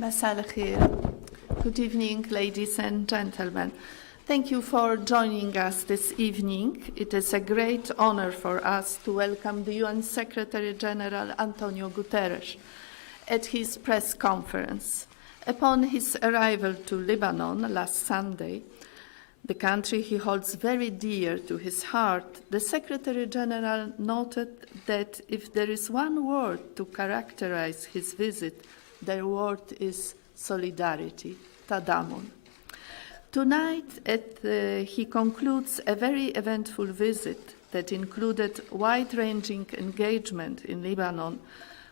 مساء الخير. Good evening, ladies and gentlemen. Thank you for joining us this evening. It is a great honor for us to welcome the UN Secretary General António Guterres at his press conference. Upon his arrival to Lebanon last Sunday, the country he holds very dear to his heart, the Secretary General noted that if there is one word to characterize his visit, the word is solidarity, tadamun. Tonight, he concludes a very eventful visit that included wide-ranging engagement in Lebanon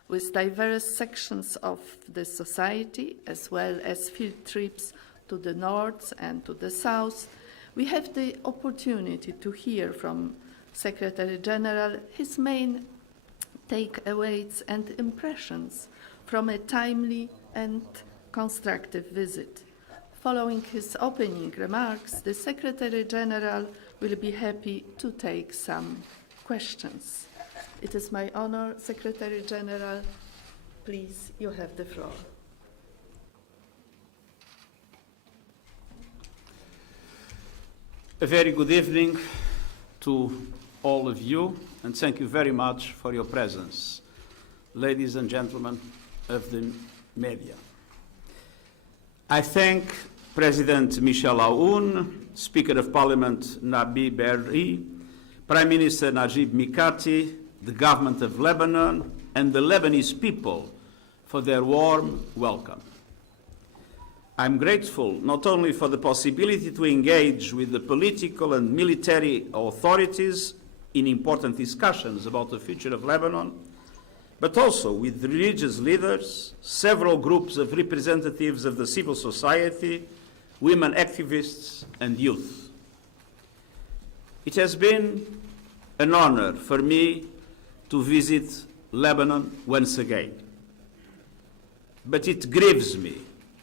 with diverse sections of the society, as well as field trips to the north and to the south. We have the opportunity to hear from Secretary General his main takeaways and impressions from a timely and constructive visit. Following his opening remarks, the Secretary General will be happy to take some questions. It is my honor, Secretary General. Please, you have the floor. A very good evening to all of you, and thank you very much for your presence, ladies and gentlemen of the media. I thank President Michel Aoun, Speaker of Parliament Nabih Berri, Prime Minister Najib Mikati, the Government of Lebanon, and the Lebanese people for their warm welcome. I'm grateful not only for the possibility to engage with the political and military authorities in important discussions about the future of Lebanon, but also with religious leaders, several groups of representatives of the civil society, women activists, and youth. It has been an honor for me to visit Lebanon once again. But it grieves me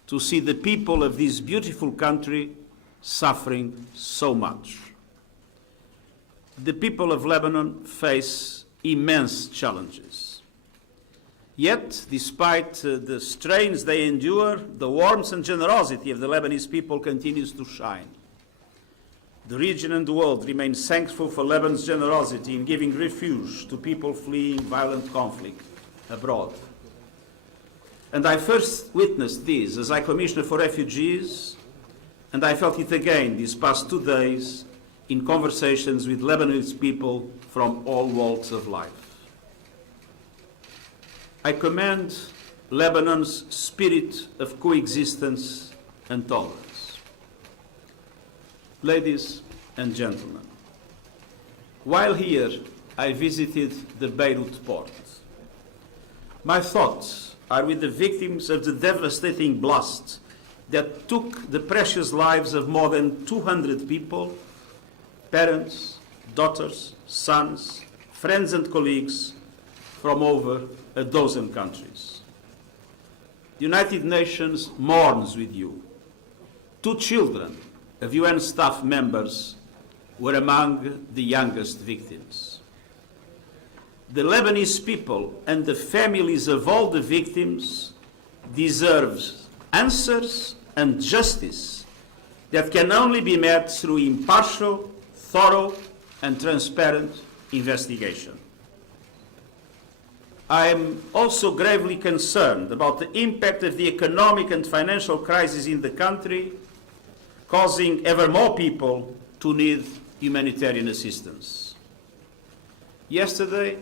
to see the people of this beautiful country suffering so much. The people of Lebanon face immense challenges. Yet, despite the strains they endure, the warmth and generosity of the Lebanese people continues to shine. The region and the world remain thankful for Lebanon's generosity in giving refuge to people fleeing violent conflict abroad. And I first witnessed this as High Commissioner for Refugees, and I felt it again these past 2 days in conversations with Lebanese people from all walks of life. I commend Lebanon's spirit of coexistence and tolerance. Ladies and gentlemen, while here, I visited the Beirut port. My thoughts are with the victims of the devastating blast that took the precious lives of more than 200 people, parents, daughters, sons, friends and colleagues from over a dozen countries. The United Nations mourns with you. 2 children of UN staff members were among the youngest victims. The Lebanese people and the families of all the victims deserve answers and justice that can only be met through impartial, thorough, and transparent investigation. I am also gravely concerned about the impact of the economic and financial crisis in the country, causing ever more people to need humanitarian assistance. Yesterday,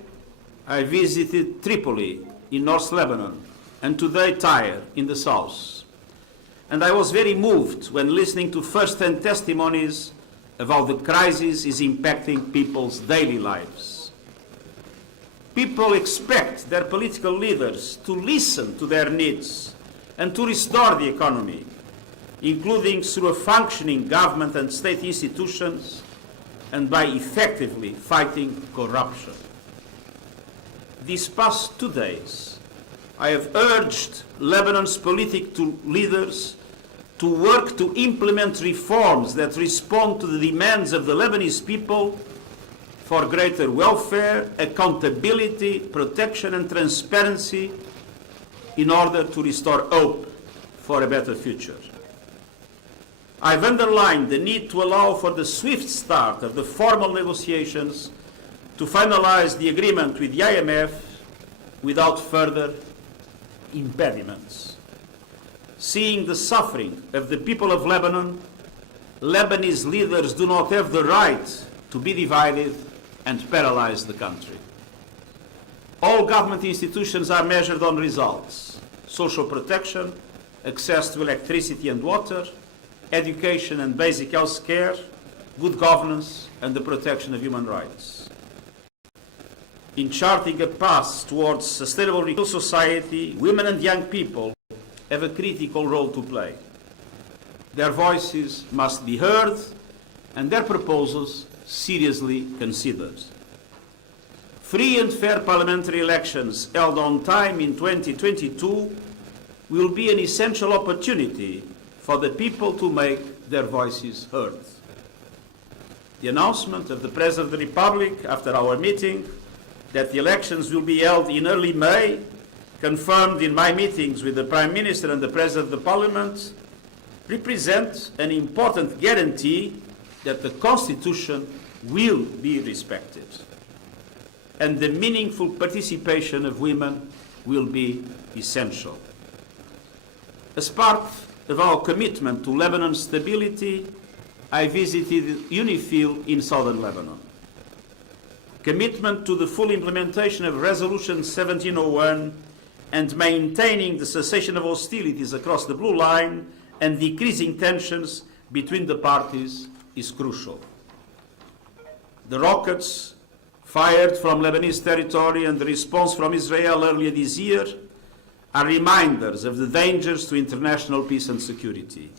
I visited Tripoli in North Lebanon, and today Tyre in the south. And I was very moved when listening to first-hand testimonies of how the crisis is impacting people's daily lives. People expect their political leaders to listen to their needs and to restore the economy, including through a functioning government and state institutions and by effectively fighting corruption. These past 2 days, I have urged Lebanon's political leaders to work to implement reforms that respond to the demands of the Lebanese people for greater welfare, accountability, protection and transparency in order to restore hope for a better future. I've underlined the need to allow for the swift start of the formal negotiations to finalize the agreement with the IMF without further impediments. Seeing the suffering of the people of Lebanon, Lebanese leaders do not have the right to be divided and paralyze the country. All government institutions are measured on results: social protection, access to electricity and water, education and basic health care, good governance, and the protection of human rights. In charting a path towards sustainable society, women and young people have a critical role to play. Their voices must be heard and their proposals seriously considered. Free and fair parliamentary elections held on time in 2022 will be an essential opportunity for the people to make their voices heard. The announcement of the President of the Republic after our meeting that the elections will be held in early May, confirmed in my meetings with the Prime Minister and the President of the Parliament, represents an important guarantee that the Constitution will be respected and the meaningful participation of women will be essential. As part of our commitment to Lebanon's stability, I visited UNIFIL in southern Lebanon. Commitment to the full implementation of Resolution 1701 and maintaining the cessation of hostilities across the Blue Line and decreasing tensions between the parties is crucial. The rockets fired from Lebanese territory and the response from Israel earlier this year are reminders of the dangers to international peace and security.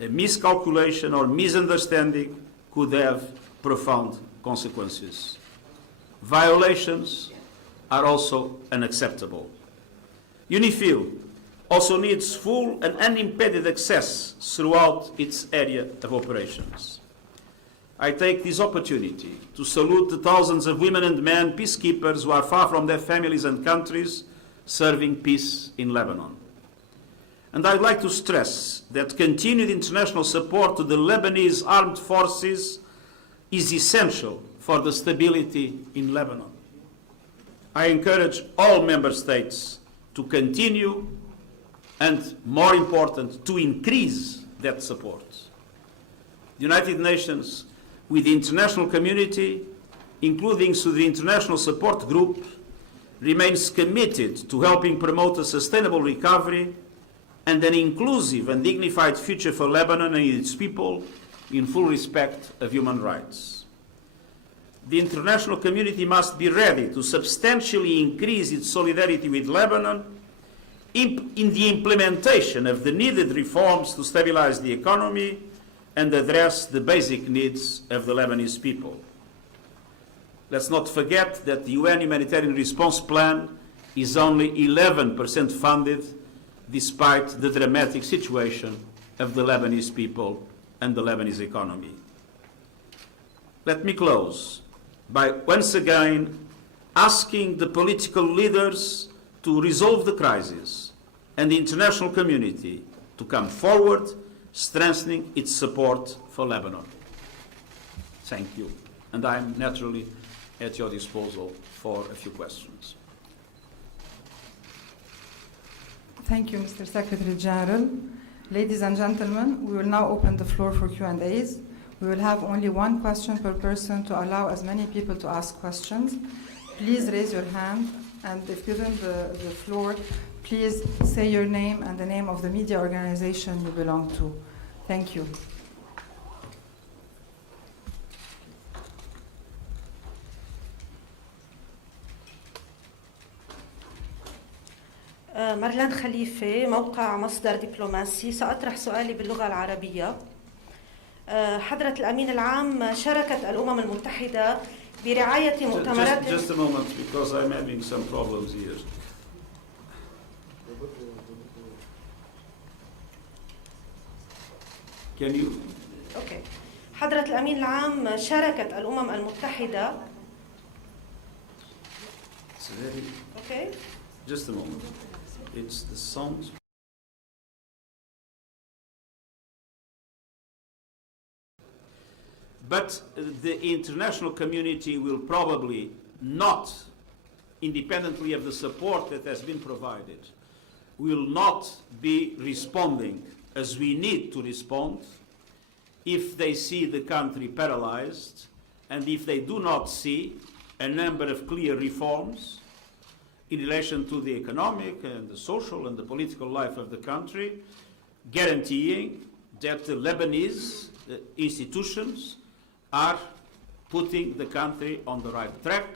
A miscalculation or misunderstanding could have profound consequences. Violations are also unacceptable. UNIFIL also needs full and unimpeded access throughout its area of operations. I take this opportunity to salute the thousands of women and men, peacekeepers who are far from their families and countries, serving peace in Lebanon. And I'd like to stress that continued international support to the Lebanese armed forces is essential for the stability in Lebanon. I encourage all member states to continue and, more important, to increase that support. The United Nations, with the international community, including through the International Support Group, remains committed to helping promote a sustainable recovery and an inclusive and dignified future for Lebanon and its people in full respect of human rights. The international community must be ready to substantially increase its solidarity with Lebanon in the implementation of the needed reforms to stabilize the economy and address the basic needs of the Lebanese people. Let's not forget that the UN Humanitarian Response Plan is only 11% funded, despite the dramatic situation of the Lebanese people and the Lebanese economy. Let me close by once again asking the political leaders to resolve the crisis and the international community to come forward, strengthening its support for Lebanon. Thank you. And I am naturally at your disposal for a few questions. Thank you, Mr. Secretary General. Ladies and gentlemen, we will now open the floor for Q&As. We will have only one question per person to allow as many people to ask questions. Please raise your hand, and if given the floor, please say your name and the name of the media organization you belong to. Thank you. مارلان خليفة، موقع مصدر دبلوماسي. سأطرح سؤالي باللغة العربية. حضرة الأمين العام، شاركت الأمم المتحدة برعاية مؤتمرات. Just a moment, because I'm having some problems here. Can you? Okay. حضرة الأمين العام، شاركت الأمم المتحدة. It's very. Okay. Just a moment. It's the sound. But the international community will probably not, independently of the support that has been provided, will not be responding as we need to respond if they see the country paralyzed and if they do not see a number of clear reforms in relation to the economic and the social and the political life of the country, guaranteeing that the Lebanese institutions are putting the country on the right track,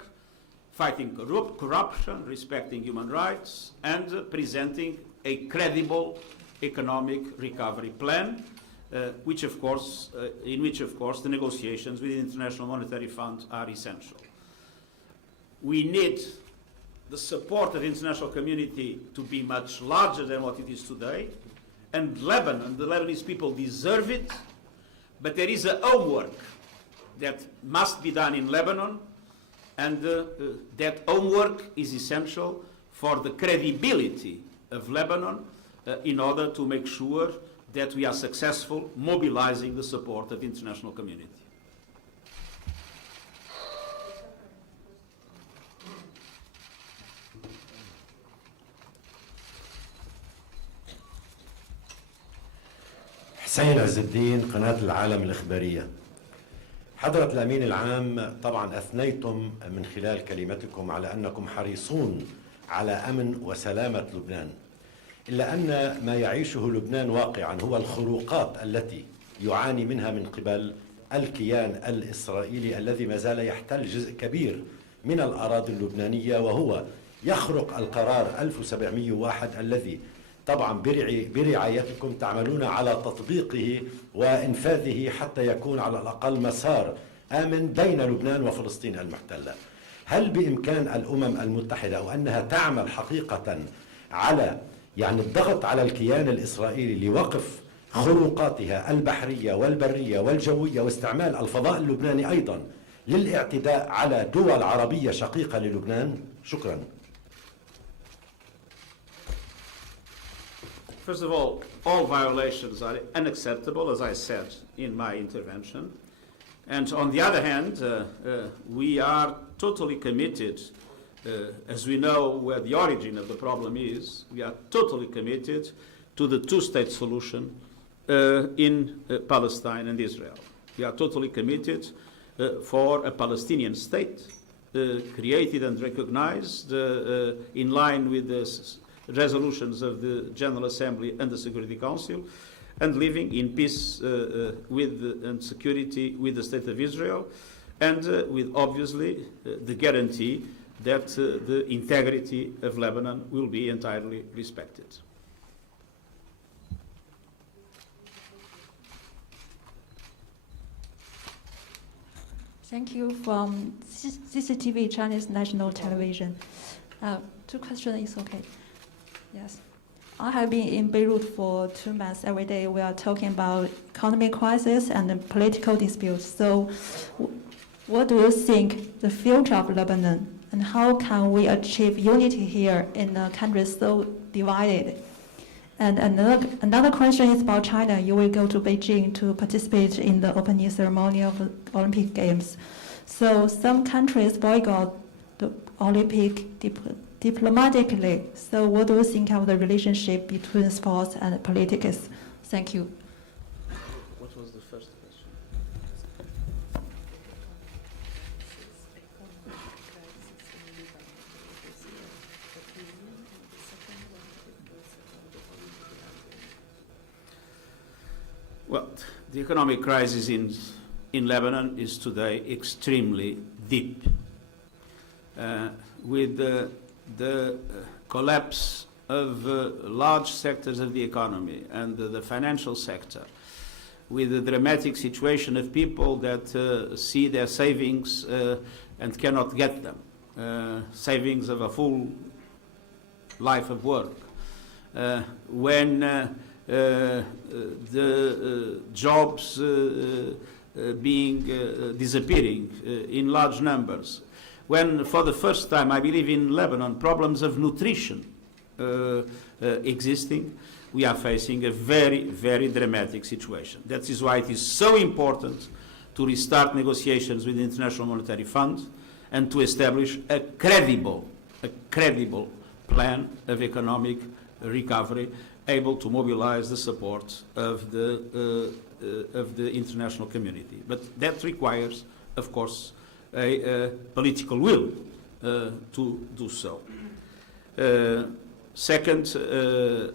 fighting corruption, respecting human rights, and presenting a credible economic recovery plan, in which, of course, the negotiations with the International Monetary Fund are essential. We need the support of the international community to be much larger than what it is today, and Lebanon, the Lebanese people deserve it, but there is a homework that must be done in Lebanon, and that homework is essential for the credibility of Lebanon in order to make sure that we are successful mobilizing the support of the international community. حسين عز الدين قناة العالم الإخبارية. حضرة الأمين العام، طبعا أثنيتم من خلال كلمتكم على أنكم حريصون على أمن وسلامة لبنان، إلا أن ما يعيشه لبنان واقعا هو الخروقات التي يعاني منها من قبل الكيان الإسرائيلي الذي ما زال يحتل جزء كبير من الأراضي اللبنانية، وهو يخرق القرار 1701 الذي طبعا برعايتكم تعملون على تطبيقه وإنفاذه حتى يكون على الأقل مسار آمن بين لبنان وفلسطين المحتلة. هل بإمكان الأمم المتحدة أو أنها تعمل حقيقة على الضغط على الكيان الإسرائيلي لوقف خروقاتها البحرية والبرية والجوية واستعمال الفضاء اللبناني أيضا للاعتداء على دول عربية شقيقة للبنان؟ شكرا. First of all violations are unacceptable, as I said in my intervention. And on the other hand, we are totally committed, as we know where the origin of the problem is, we are totally committed to the two-state solution in Palestine and Israel. We are totally committed for a Palestinian state created and recognized in line with the resolutions of the General Assembly and the Security Council, and living in peace and security with the State of Israel, and with obviously the guarantee that the integrity of Lebanon will be entirely respected. Thank you. From CCTV, Chinese National Television. Two questions is okay. Yes. I have been in Beirut for 2 months. Every day we are talking about economic crisis and political disputes. So what do you think the future of Lebanon, and how can we achieve unity here in a country so divided? And another question is about China. You will go to Beijing to participate in the opening ceremony of the Olympic Games. So some countries boycott the Olympic diplomatically. So what do you think of the relationship between sports and politics? Thank you. What was the first question? Well, the economic crisis in Lebanon is today extremely deep. With the collapse of large sectors of the economy and the financial sector, with the dramatic situation of people that see their savings and cannot get them, savings of a full life of work, when the jobs disappearing in large numbers, when for the first time, I believe in Lebanon, problems of nutrition existing, we are facing a very, very dramatic situation. That is why it is so important to restart negotiations with the International Monetary Fund, and to establish a credible plan of economic recovery, able to mobilize the support of the international community. But that requires, of course, a political will to do so. Second,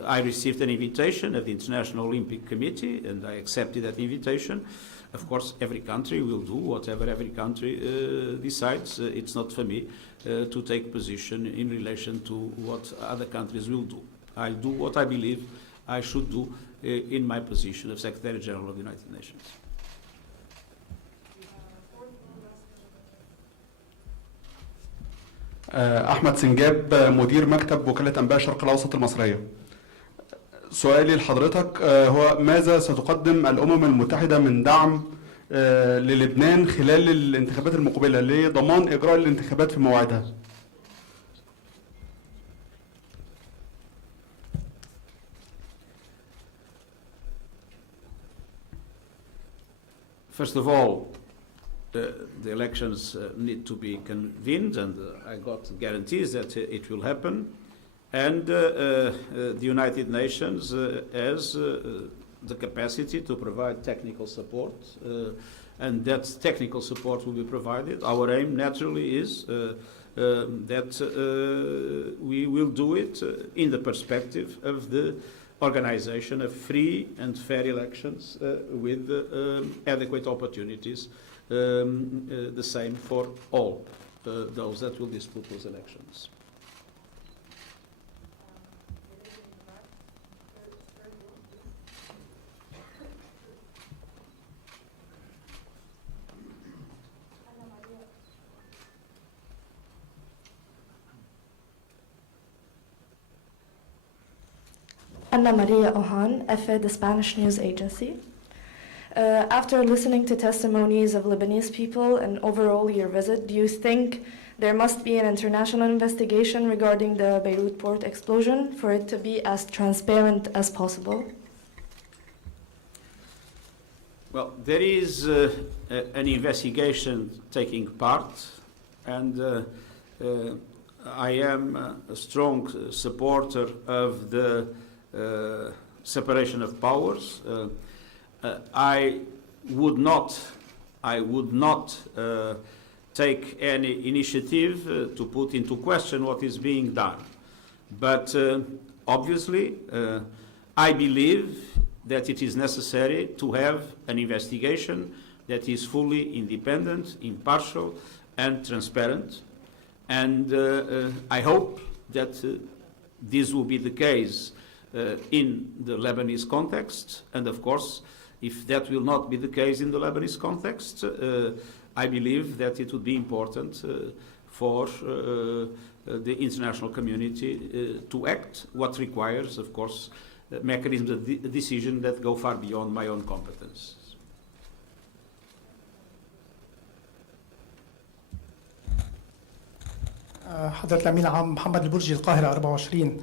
I received an invitation of the International Olympic Committee, and I accepted that invitation. Of course, every country will do whatever every country decides. It's not for me to take position in relation to what other countries will do. I'll do what I believe I should do in my position of Secretary General of the United Nations. أحمد سنجاب مدير مكتب وكالة أنباء الشرق الأوسط المصرية. سؤالي لحضرتك هو ماذا ستقدم الأمم المتحدة من دعم للبنان خلال الانتخابات المقبلة لضمان إجراء الانتخابات في موعدها؟ First of all, the elections need to be convened, and I got guarantees that it will happen. And the United Nations has the capacity to provide technical support, and that technical support will be provided. Our aim, naturally, is that we will do it in the perspective of the organization of free and fair elections with adequate opportunities, the same for all those that will dispute those elections. Ana Maria Ohan, EFE, the Spanish news agency. After listening to testimonies of Lebanese people and overall your visit, do you think there must be an international investigation regarding the Beirut port explosion for it to be as transparent as possible? Well, there is an investigation taking part, and I am a strong supporter of the separation of powers. I would not take any initiative to put into question what is being done. But obviously, I believe that it is necessary to have an investigation that is fully independent, impartial, and transparent. And I hope that this will be the case in the Lebanese context. And of course, if that will not be the case in the Lebanese context, I believe that it would be important for the international community to act, what requires, of course, mechanisms of decision that go far beyond my own competence. حضرة الأمين العام محمد البرجي القاهرة 24.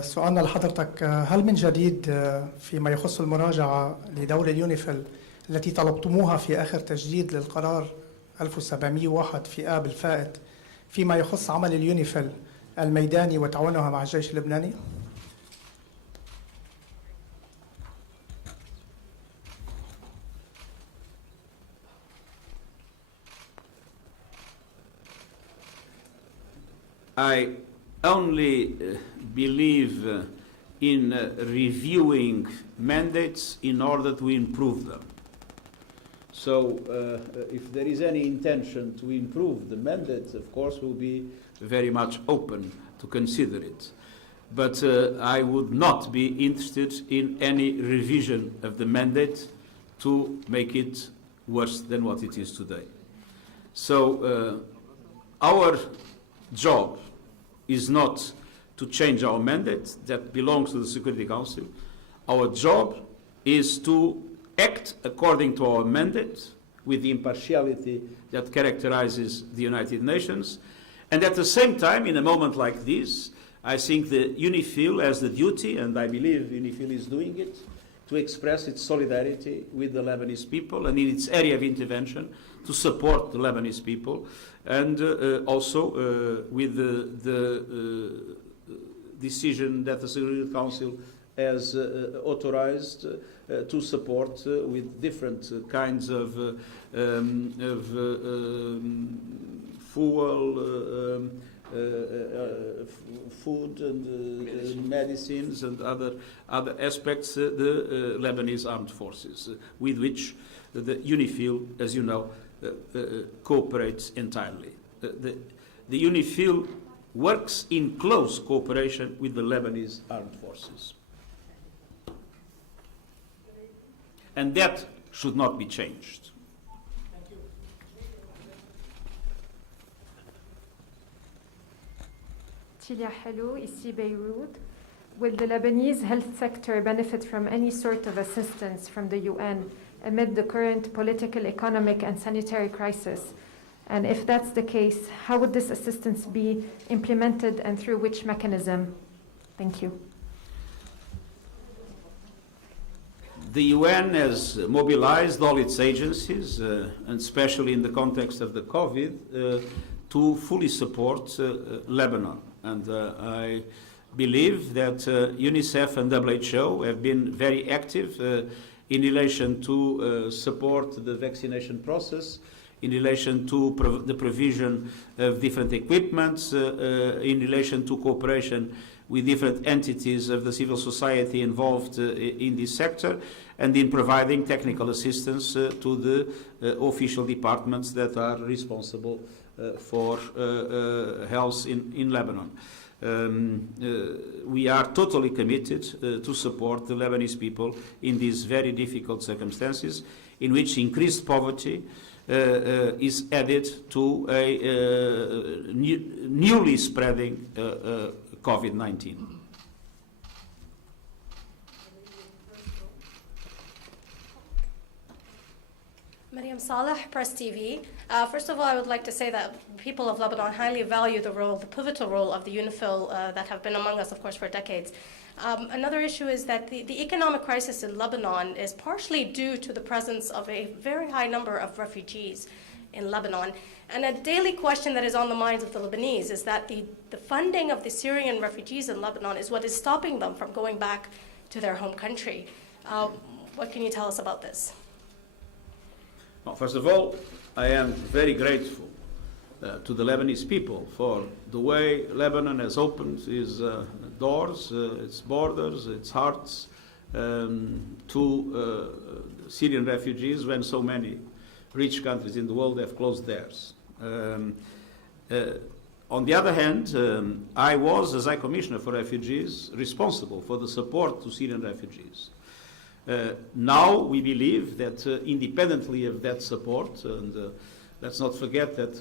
سؤالنا لحضرتك، هل من جديد فيما يخص المراجعة لدور اليونيفيل التي طلبتموها في آخر تجديد للقرار 1701 في آب الفائت فيما يخص عمل اليونيفيل الميداني وتعاونها مع الجيش اللبناني؟ I only believe in reviewing mandates in order to improve them. So if there is any intention to improve the mandates, of course, we'll be very much open to consider it. But I would not be interested in any revision of the mandate to make it worse than what it is today. So our job is not to change our mandate, that belongs to the Security Council. Our job is to act according to our mandate with the impartiality that characterizes the United Nations. And at the same time, in a moment like this, I think the UNIFIL has the duty, and I believe UNIFIL is doing it, to express its solidarity with the Lebanese people and in its area of intervention to support the Lebanese people, and also with the decision that the Security Council has authorized to support with different kinds of fuel, food and medicines and other aspects, the Lebanese armed forces, with which the UNIFIL, as you know, cooperates entirely. The UNIFIL works in close cooperation with the Lebanese armed forces. And that should not be changed. Tilia Hello, ici Beirut. Will the Lebanese health sector benefit from any sort of assistance from the UN amid the current political, economic, and sanitary crisis? And if that's the case, how would this assistance be implemented and through which mechanism? Thank you. The UN has mobilized all its agencies, and especially in the context of the COVID, to fully support Lebanon. And I believe that UNICEF and WHO have been very active in relation to support the vaccination process, in relation to the provision of different equipments, in relation to cooperation with different entities of the civil society involved in this sector, and in providing technical assistance to the official departments that are responsible for health in Lebanon. We are totally committed to support the Lebanese people in these very difficult circumstances, in which increased poverty is added to a newly spreading COVID-19. Mariam Saleh, Press TV. First of all, I would like to say that people of Lebanon highly value the pivotal role of the UNIFIL that have been among us, of course, for decades. Another issue is that the economic crisis in Lebanon is partially due to the presence of a very high number of refugees in Lebanon. And a daily question that is on the minds of the Lebanese is that the funding of the Syrian refugees in Lebanon is what is stopping them from going back to their home country. What can you tell us about this? Well, first of all, I am very grateful to the Lebanese people for the way Lebanon has opened its doors, its borders, its hearts to Syrian refugees when so many rich countries in the world have closed theirs. On the other hand, I was, as High Commissioner for Refugees, responsible for the support to Syrian refugees. Now we believe that independently of that support, and let's not forget that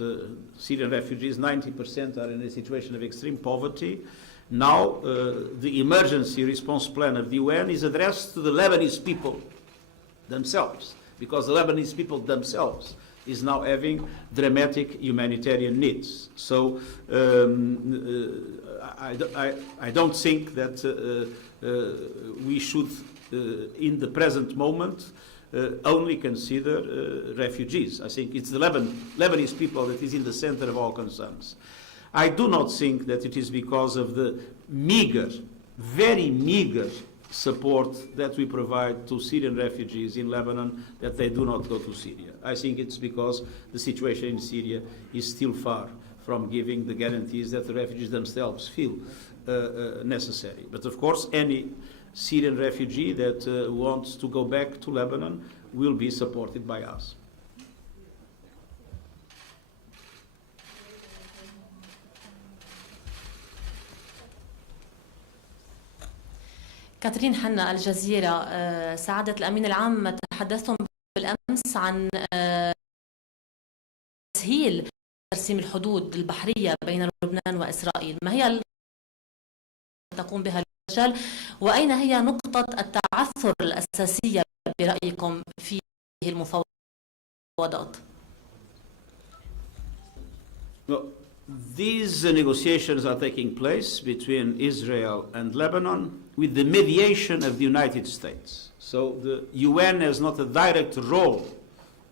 Syrian refugees, 90% are in a situation of extreme poverty. Now the emergency response plan of the UN is addressed to the Lebanese people themselves, because the Lebanese people themselves is now having dramatic humanitarian needs. So I don't think that we should in the present moment only consider refugees. I think it's the Lebanese people that is in the center of our concerns. I do not think that it is because of the meager, very meager support that we provide to Syrian refugees in Lebanon that they do not go to Syria. I think it's because the situation in Syria is still far from giving the guarantees that the refugees themselves feel necessary. But of course, any Syrian refugee that wants to go back to Lebanon will be supported by us. كاترين حنا الجزيرة. سعادة الأمين العام تحدثتم بالأمس عن تسهيل ترسيم الحدود البحرية بين لبنان وإسرائيل. ما هي تقوم بها الرجال وأين هي نقطة التعثر الأساسية برأيكم في هذه المفاوضات؟ These negotiations are taking place between Israel and Lebanon with the mediation of the United States. So the UN has not a direct role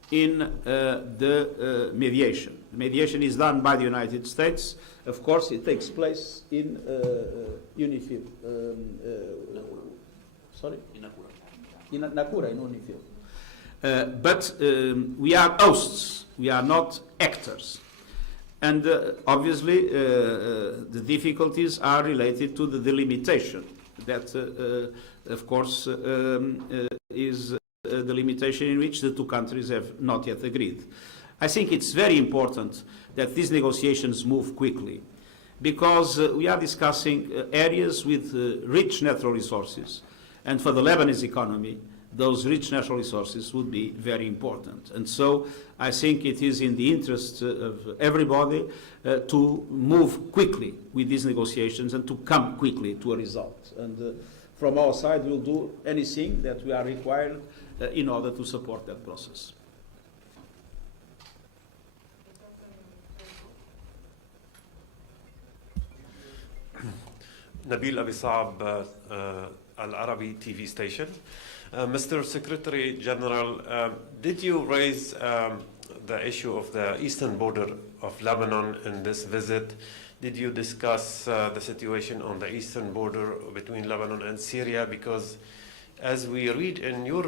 in the mediation. The mediation is done by the United States. Of course, it takes place in UNIFIL. In Nakura, in UNIFIL. But we are hosts. We are not actors. And obviously, the difficulties are related to the delimitation. That, of course, is the limitation in which the two countries have not yet agreed. I think it's very important that these negotiations move quickly, because we are discussing areas with rich natural resources. And for the Lebanese economy, those rich natural resources would be very important. And so I think it is in the interest of everybody to move quickly with these negotiations and to come quickly to a result. And from our side, we'll do anything that we are required in order to support that process. Nabil Abi Saab, Al Arabi TV station. Mr. Secretary General, did you raise the issue of the eastern border of Lebanon in this visit? Did you discuss the situation on the eastern border between Lebanon and Syria? Because as we read in your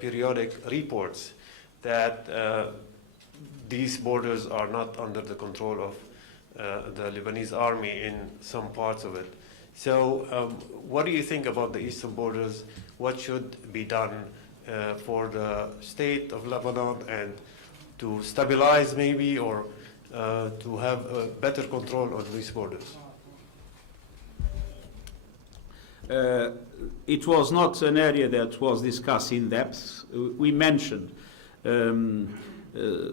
periodic reports that these borders are not under the control of the Lebanese army in some parts of it. So what do you think about the eastern borders? What should be done for the state of Lebanon and to stabilize maybe, or to have a better control on these borders? It was not an area that was discussed in depth. We mentioned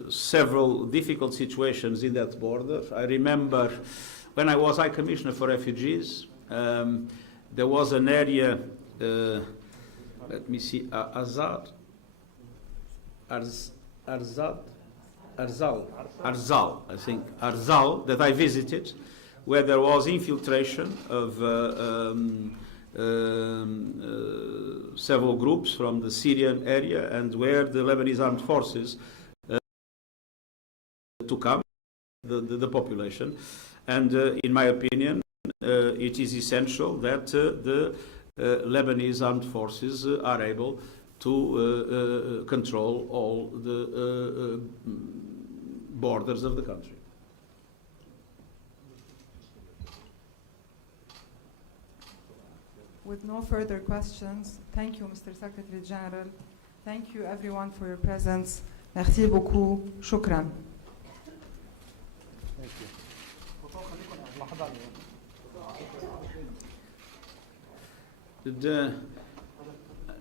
several difficult situations in that border. I remember when I was High Commissioner for Refugees, there was an area, let me see, Arzal, I think, Arzal, that I visited, where there was infiltration of several groups from the Syrian area, and where the Lebanese armed forces took up the population. And in my opinion, it is essential that the Lebanese armed forces are able to control all the borders of the country. With no further questions, thank you, Mr. Secretary General. Thank you, everyone, for your presence. Merci beaucoup. Shukran. Thank you.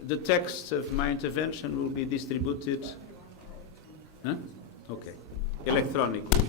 The text of my intervention will be distributed, okay, electronically.